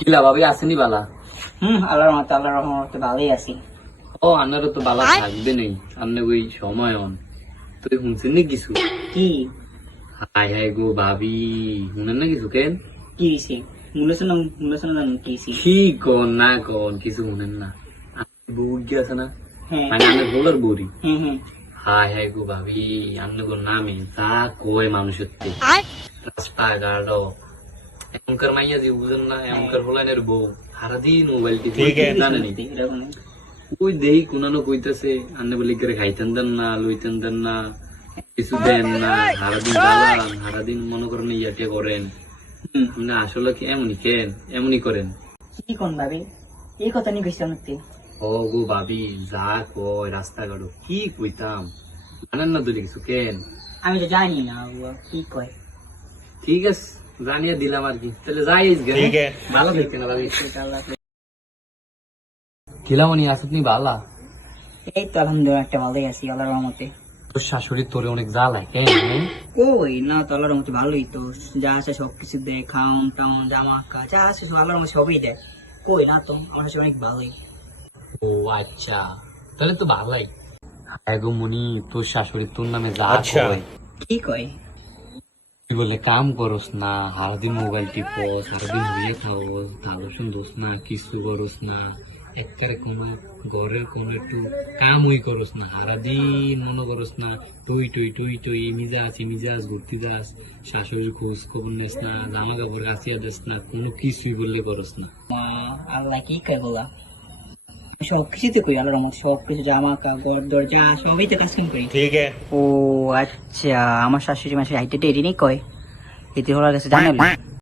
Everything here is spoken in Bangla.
কিলা ভাবি আসেনি বালা? আল্লাহর রহমতে ভালোই আছি। ও আন্নারও তো বালা থাকবে নেই, আন্নে ওই সময় অন তুই শুনছেন নি কিছু? কি হাই হাই গো ভাবি, শুনেন না কিছু কেন? কি হয়েছে? মুলেশন কি হয়েছে? কি কন না কন কিছু শুনেন না? বউ আছে না, হ্যাঁ মানে আন্নের বলার বউরি। হ্যাঁ হ্যাঁ। হাই হাই গো ভাবি, আন্নে গো নামে যা কয় মানুষের রাস্তাঘাট এখনকার মাইয়া যে বুঝেন না, এখনকার হলাইনের বউ সারাদিন মোবাইল টিপি জানেনি। ওই দেই কোনানো কইতাছে আন্নে বলি করে খাইতেন দেন না, লইতেন দেন না, কিছু দেন না, সারাদিন জ্বালান, সারাদিন মনে করেন ইয়াকে করেন। না আসলে কি এমনই কেন এমনই করেন? কি কোন ভাবি এই কথা নিয়ে কইছি অনেকতে? ও গো ভাবি যা কয় রাস্তাঘাট কি কইতাম, জানেন না তুই কিছু কেন? আমি তো জানি না ও কি কয়। ঠিক আছে জানিয়ে দিলাম আর কি, তাহলে যাই ভালো থাকতে না ভাবি। খিলামনি আসত নি বালা? এই তো আলহামদুলিল্লাহ একটা ভালোই আছি আল্লাহর রহমতে। তোর শাশুড়ি তোরে অনেক জ্বালায় কেন? কই না তো আল্লাহর রহমতে ভালোই তো, যা আছে সবকিছু দেয়, খাউন টাউন জামা কাপড় যা আছে সব আল্লাহর রহমতে সবই দেয়। কই না তো আমার কাছে অনেক ভালোই। ও আচ্ছা, তাহলে তো ভালোই। হ্যাঁ গো মনি, তোর শাশুড়ি তোর নামে যা কয়। কি কয়? তুই বলে কাম করস না, সারাদিন মোবাইল টিপস, সারাদিন হইয়ে খাওস, ভালো সুন্দর না, কিছু করস না, একটারে কোনো ঘরের কোনো একটু কাম ওই করস না, সারাদিন মনে করস না, টুই টুই টুই টুই মিজাজ ঘুরতে যাস, শাশুড়ির খোঁজ খবর নেস না, জামা কাপড় কাচিয়া দেস না, কোনো কিছুই বললে করস না। মা আল্লাহ কি কয় বলা, সবকিছুতে করি আল্লাহর রহমতে সবকিছু জামা কাপড় দরজা সবই তো কাজ করি। ঠিক ও আচ্ছা, আমার শাশুড়ি মাসে হাইটে টেরি নেই কয় এতে হওয়ার কাছে জানালি।